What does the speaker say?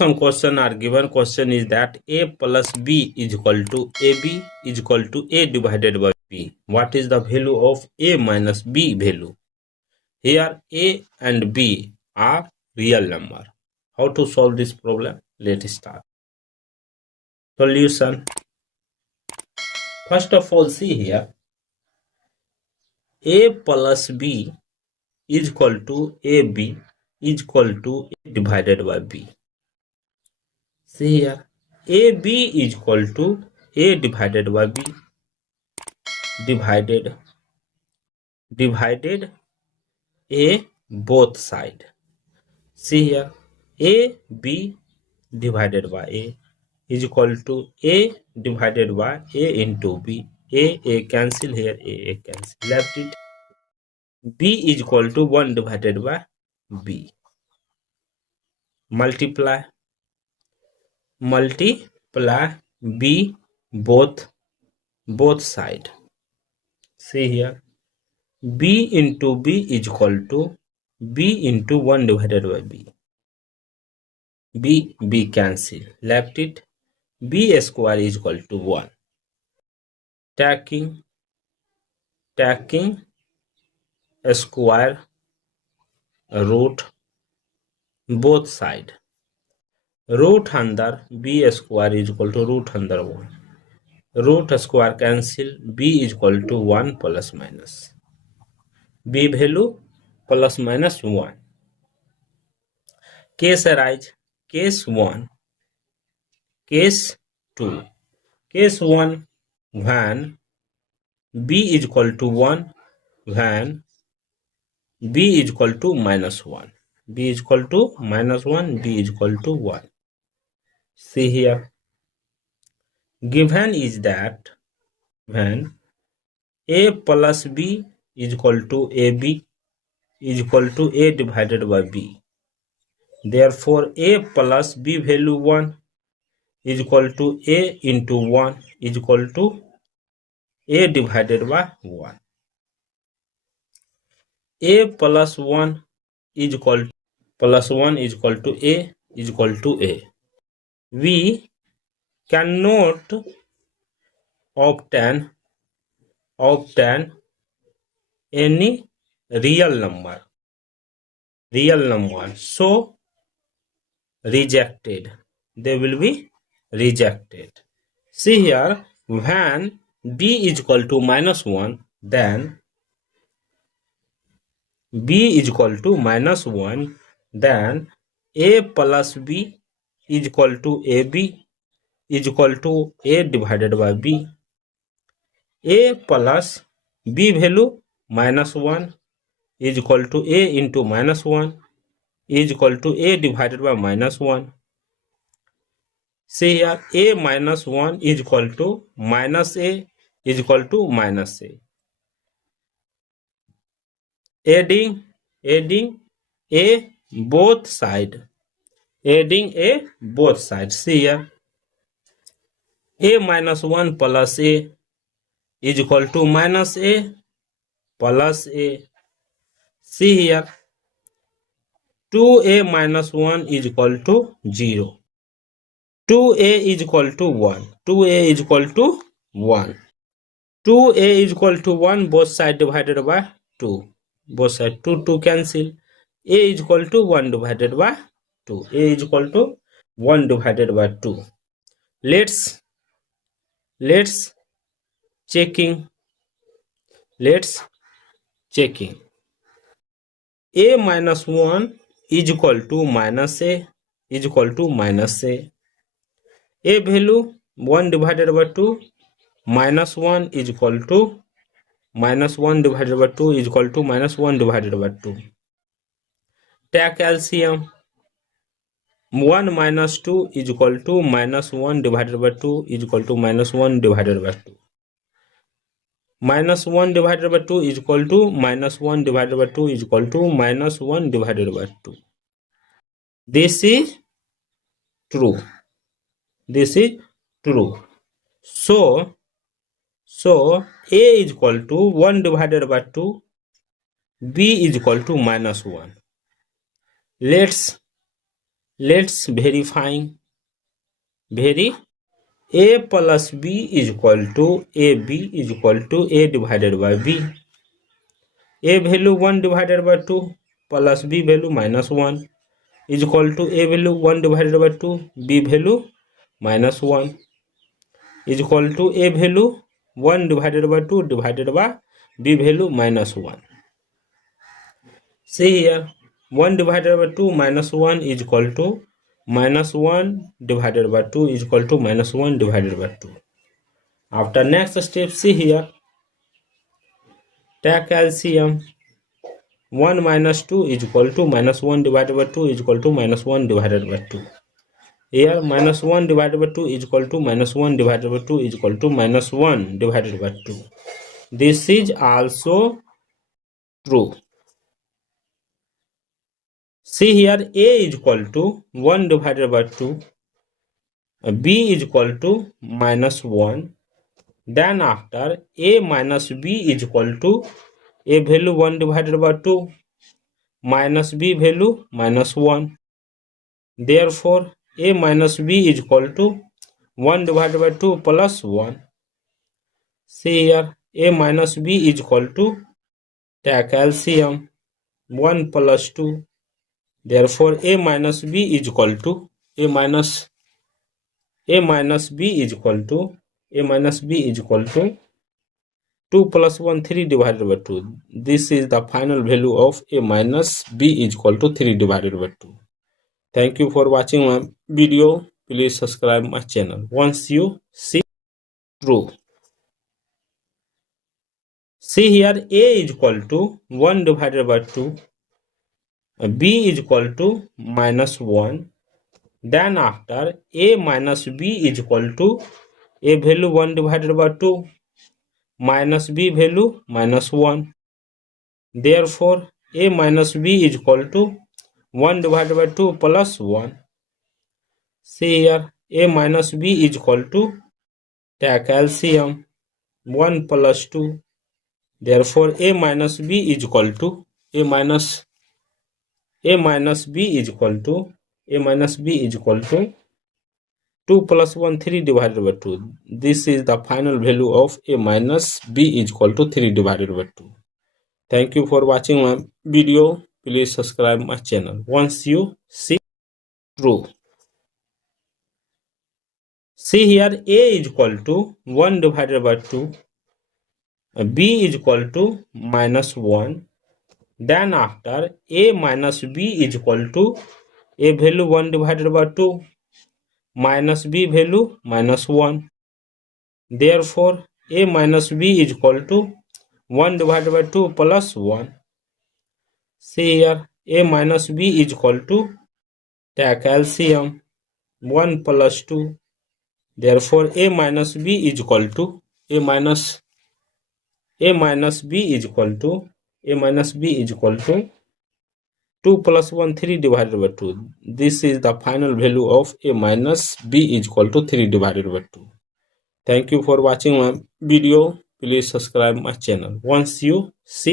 Some question are given. Question is that a plus b is equal to ab is equal to a divided by b. What is the value of a minus b value? Here a and b are real number. How to solve this problem? Let's start. Solution. First of all, see here, a plus b is equal to ab is equal to a divided by b. See here, ab is equal to a divided by b divided a both side. See here, a b divided by a is equal to a divided by a into b. A cancel here, a cancel, left it. B is equal to 1 divided by b. Multiply b both side. See here, b into b is equal to b into 1 divided by b. B cancel, left it. B square is equal to 1. Taking square root both side. Root under b square is equal to root under 1. Root square cancel, b is equal to 1 plus minus. B value plus minus 1. Case arise. Case 1. Case 2. Case 1, when b is equal to 1, when b is equal to minus 1. B is equal to minus 1, b is equal to 1. See here, given is that when a plus b is equal to ab is equal to a divided by b. Therefore, a plus b value 1 is equal to a into 1 is equal to a divided by 1. A plus 1 is equal to a is equal to a. We cannot obtain any real number, so rejected, they will be rejected. See here, when b is equal to minus 1, then b is equal to minus 1, then a plus b is equal to ab is equal to a divided by b. A plus b value minus 1 is equal to a into minus 1 is equal to a divided by minus 1. See here, a minus 1 is equal to minus a is equal to minus a. Adding a both side. See here, a minus 1 plus a is equal to minus a plus a. See here, 2a minus 1 is equal to 0. 2a is equal to 1. 2a is equal to 1. 2a is equal to 1, both side divided by 2. Both side 2 cancel. A is equal to 1 divided by 2. A is equal to 1 divided by 2. Let's checking. A minus 1 is equal to minus a is equal to minus a. A value 1 divided by 2, minus 1 is equal to minus 1 divided by 2 is equal to minus 1 divided by 2. Take LCM. 1 minus 2 is equal to minus 1 divided by 2 is equal to minus 1 divided by 2. Minus 1 divided by 2 is equal to minus 1 divided by 2 is equal to minus 1 divided by 2. This is true. So a is equal to 1 divided by 2, b is equal to minus 1. Let's Let's verifying. A plus B is equal to AB is equal to A divided by B. A value 1 divided by 2 plus B value minus 1 is equal to A value 1 divided by 2, B value minus 1 is equal to A value 1 divided by 2 divided by B value minus 1. See here, 1 divided by 2 minus 1 is equal to minus 1 divided by 2 is equal to minus 1 divided by 2. After next step, see here, take LCM. 1 minus 2 is equal to minus 1 divided by 2 is equal to minus 1 divided by 2. Here minus 1 divided by 2 is equal to minus 1 divided by 2 is equal to minus 1 divided by 2. This is also true. See here, A is equal to 1 divided by 2, B is equal to minus 1. Then after A minus B is equal to A value 1 divided by 2 minus B value minus 1. Therefore, A minus B is equal to 1 divided by 2 plus 1. See here, A minus B is equal to, take LCM, 1 plus 2. Therefore, A minus B is equal to, A minus B is equal to, 2 plus 1, 3 divided by 2. This is the final value of A minus B is equal to 3 divided by 2. Thank you for watching my video. Please subscribe my channel once you see true. See here, A is equal to 1 divided by 2, B is equal to minus 1. Then after A minus B is equal to A value 1 divided by 2 minus B value minus 1. Therefore, A minus B is equal to 1 divided by 2 plus 1. See here, A minus B is equal to, take LCM, 1 plus 2. Therefore, A minus B is equal to, A minus B is equal to, 2 plus 1, 3 divided by 2. This is the final value of A minus B is equal to 3 divided by 2. Thank you for watching my video. Please subscribe my channel once you see true. See here, A is equal to 1 divided by 2, B is equal to minus 1. Then after A minus B is equal to A value 1 divided by 2 minus B value minus 1. Therefore, A minus B is equal to 1 divided by 2 plus 1. See here, A minus B is equal to, take LCM, 1 plus 2. Therefore, A minus B is equal to, A minus B is equal to, 2 plus 1, 3 divided by 2. This is the final value of A minus B is equal to 3 divided by 2. Thank you for watching my video. Please subscribe my channel once you see